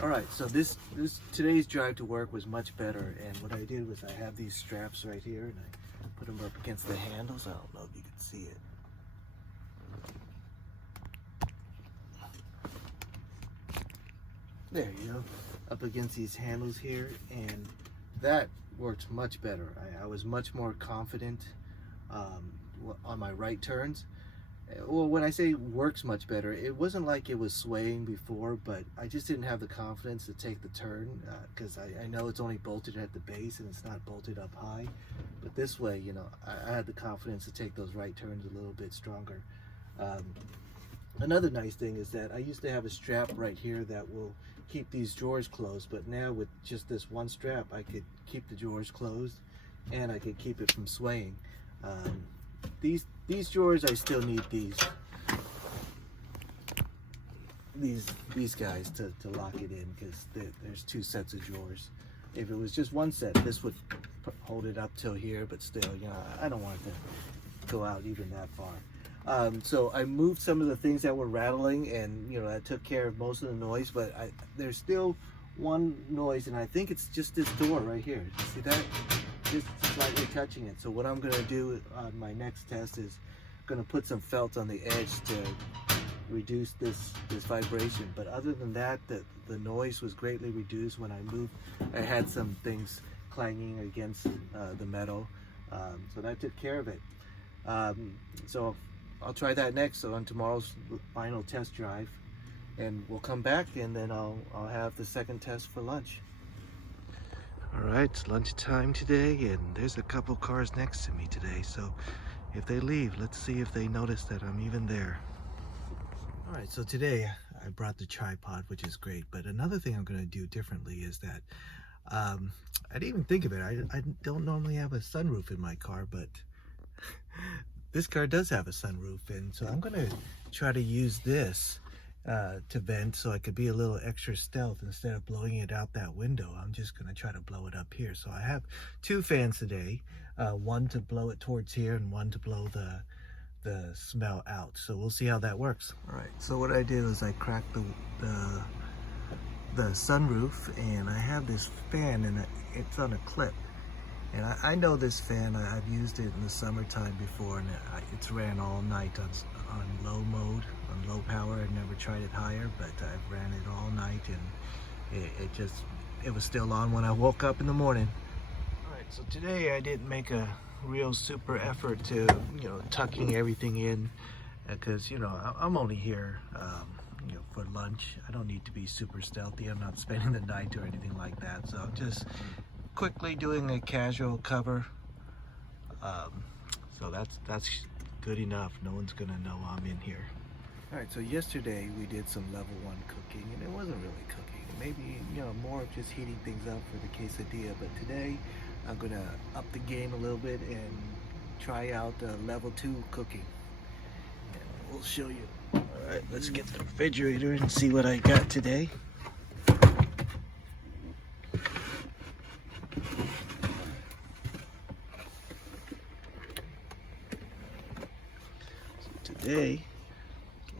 All right, so today's drive to work was much better, and what I did was I have these straps right here, and I put them up against the handles. I don't know if you can see it. There you go, up against these handles here, and that worked much better. I was much more confident on my right turns. Well, when I say works much better, it wasn't like it was swaying before, but I just didn't have the confidence to take the turn because I know it's only bolted at the base and it's not bolted up high. But this way, you know, I had the confidence to take those right turns a little bit stronger. Another nice thing is that I used to have a strap right here that will keep these drawers closed, but now with just this one strap, I could keep the drawers closed and I could keep it from swaying. These drawers, I still need these guys to lock it in because there's two sets of drawers. If it was just one set, this would hold it up till here, but still, you know, I don't want it to go out even that far. So I moved some of the things that were rattling, and you know, that took care of most of the noise, but there's still one noise, and I think it's just this door right here. See that? Just slightly touching it. So what I'm going to do on my next test is going to put some felt on the edge to reduce this vibration. But other than that, the noise was greatly reduced when I moved. I had some things clanging against the metal, so that took care of it. So I'll try that next on tomorrow's final test drive, and we'll come back, and then I'll have the second test for lunch. All right, it's lunchtime today, and there's a couple cars next to me today, so if they leave, let's see if they notice that I'm even there. All right, so today I brought the tripod, which is great, but another thing I'm going to do differently is that I didn't even think of it. I don't normally have a sunroof in my car, but this car does have a sunroof, and so I'm going to try to use this to vent so I could be a little extra stealth. Instead of blowing it out that window, I'm just going to try to blow it up here. So I have two fans today, one to blow it towards here and one to blow the smell out. So we'll see how that works. All right, so what I did was I cracked the sunroof, and I have this fan, and it's on a clip. And I know this fan. I've used it in the summertime before, and it's ran all night on low mode, on low power. I've never tried it higher, but I've ran it all night, and it was still on when I woke up in the morning. All right, so today I didn't make a real super effort to, you know, tucking everything in, because, you know, I'm only here, you know, for lunch. I don't need to be super stealthy. I'm not spending the night or anything like that. So I'm just quickly doing a casual cover, so that's good enough. No one's gonna know I'm in here. All right, so yesterday we did some level 1 cooking, and it wasn't really cooking. Maybe, you know, more of just heating things up for the quesadilla. But today I'm gonna up the game a little bit and try out level 2 cooking, and we'll show you. All right, let's get the refrigerator and see what I got today. Today,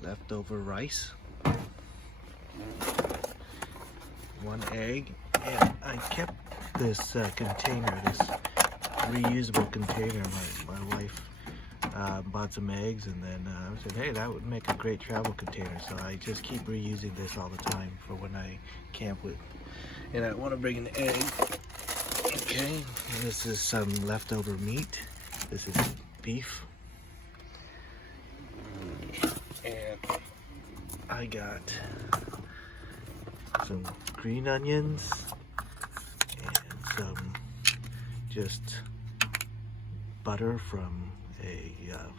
leftover rice, 1 egg, and I kept this container, this reusable container. My wife bought some eggs, and then I said, hey, that would make a great travel container. So I just keep reusing this all the time for when I camp with. And I want to bring an egg. Okay, this is some leftover meat. This is beef. And I got some green onions and some just butter from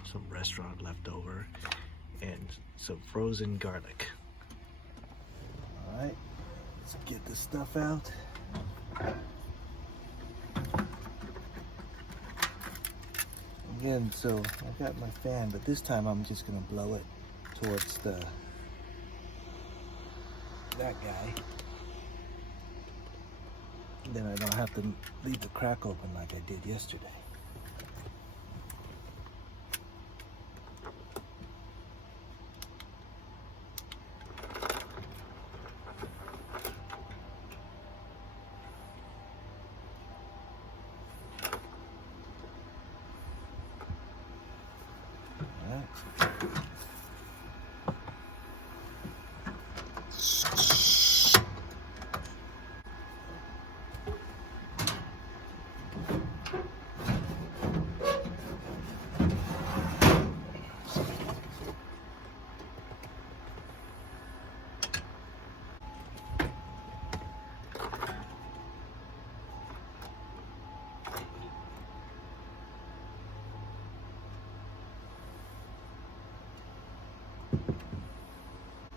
some restaurant leftover, and some frozen garlic. All right, let's get this stuff out. Again, so I got my fan, but this time I'm just gonna blow it towards that guy. Then I don't have to leave the crack open like I did yesterday.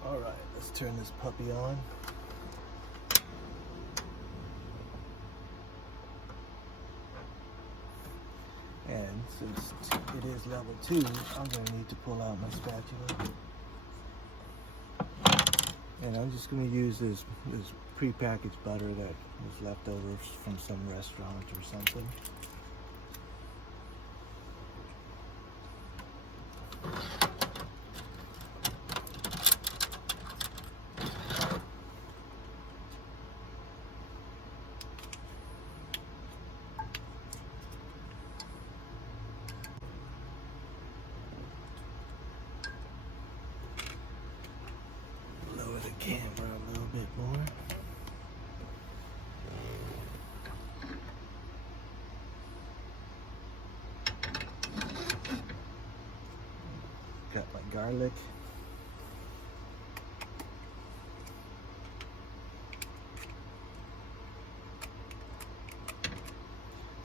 All right, let's turn this puppy on. And since it is level 2, I'm going to need to pull out my spatula. And I'm just going to use this prepackaged butter that was left over from some restaurant or something. Lower the camera a little bit more. Got my garlic.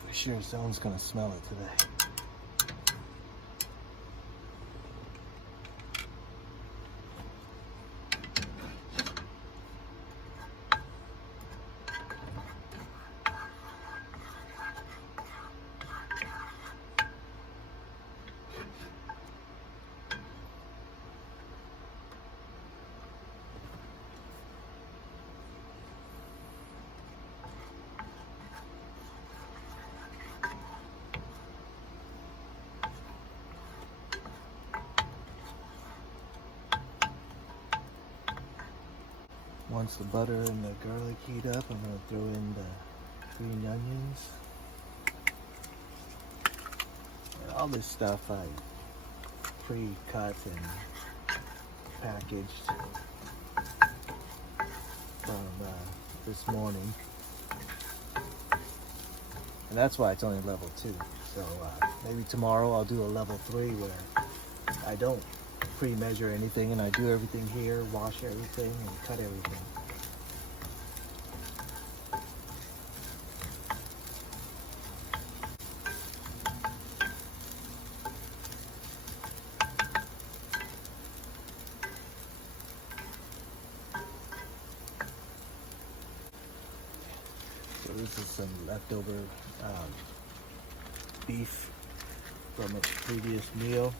For sure someone's gonna smell it today. Once the butter and the garlic heat up, I'm going to throw in the green onions. And all this stuff I pre-cut and packaged from this morning. And that's why it's only level 2. So maybe tomorrow I'll do a level 3 where I don't pre-measure anything and I do everything here, wash everything and cut everything. So this is some leftover beef from a previous meal.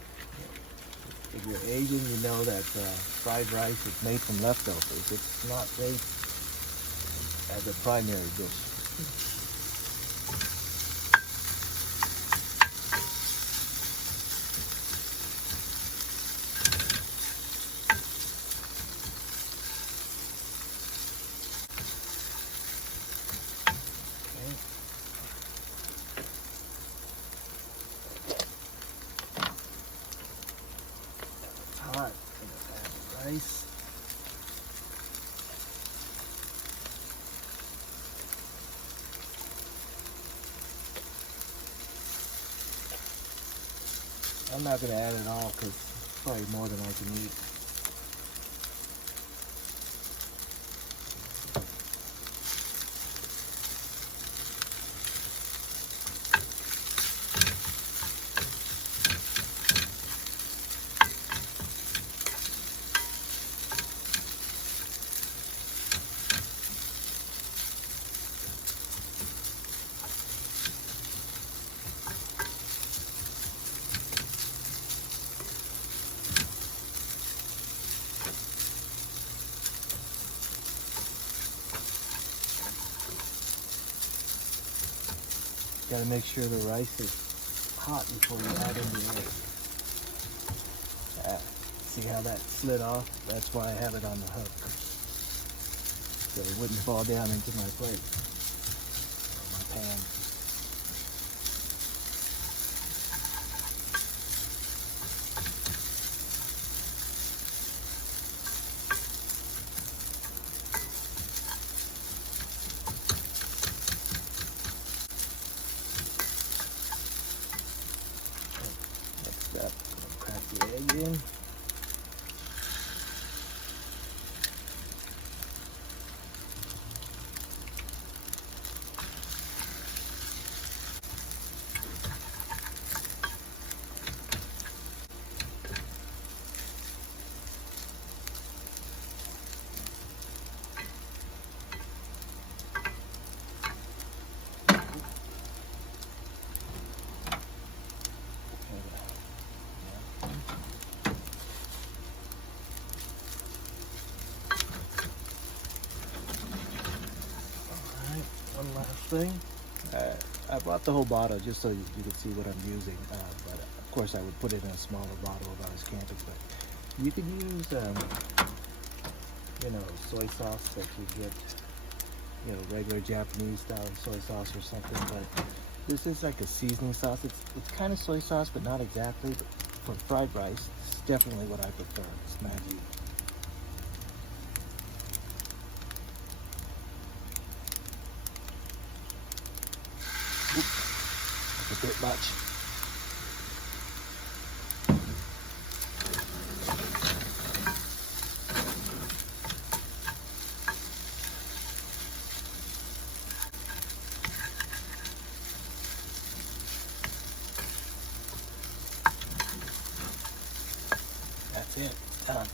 If you're Asian, you know that fried rice is made from leftovers. It's not made as a primary dish. Hot. I'm gonna add the rice. I'm not gonna add it all because it's probably more than I can eat. Got to make sure the rice is hot before you add in the eggs. See how that slid off? That's why I have it on the hook, so it wouldn't fall down into my plate or my pan. thing. I bought the whole bottle just so you could see what I'm using. But of course, I would put it in a smaller bottle if I was camping. But you can use, soy sauce that you get, regular Japanese style soy sauce or something. But this is like a seasoning sauce. It's kind of soy sauce, but not exactly. But for fried rice, it's definitely what I prefer. It's Maggi. That's a bit much. That's it. It's done.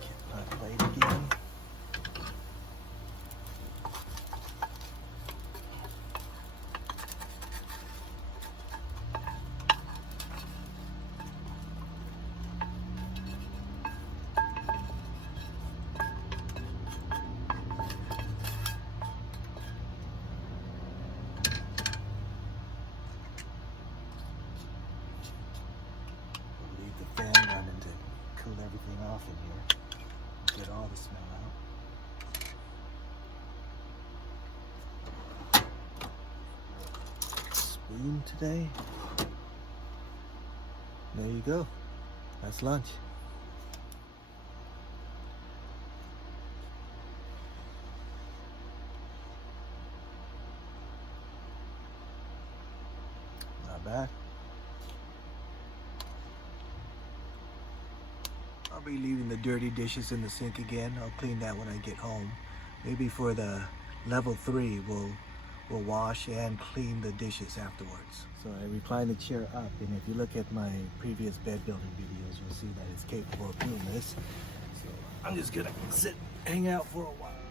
Get my plate again. Leave the fan running to cool everything off in here. Get all the smell out. Spoon today. There you go. That's lunch. Not bad. I'll be leaving the dirty dishes in the sink again. I'll clean that when I get home. Maybe for the level 3, we'll wash and clean the dishes afterwards. So I recline the chair up, and if you look at my previous bed building videos, you'll see that it's capable of doing this. So I'm just gonna hang out for a while.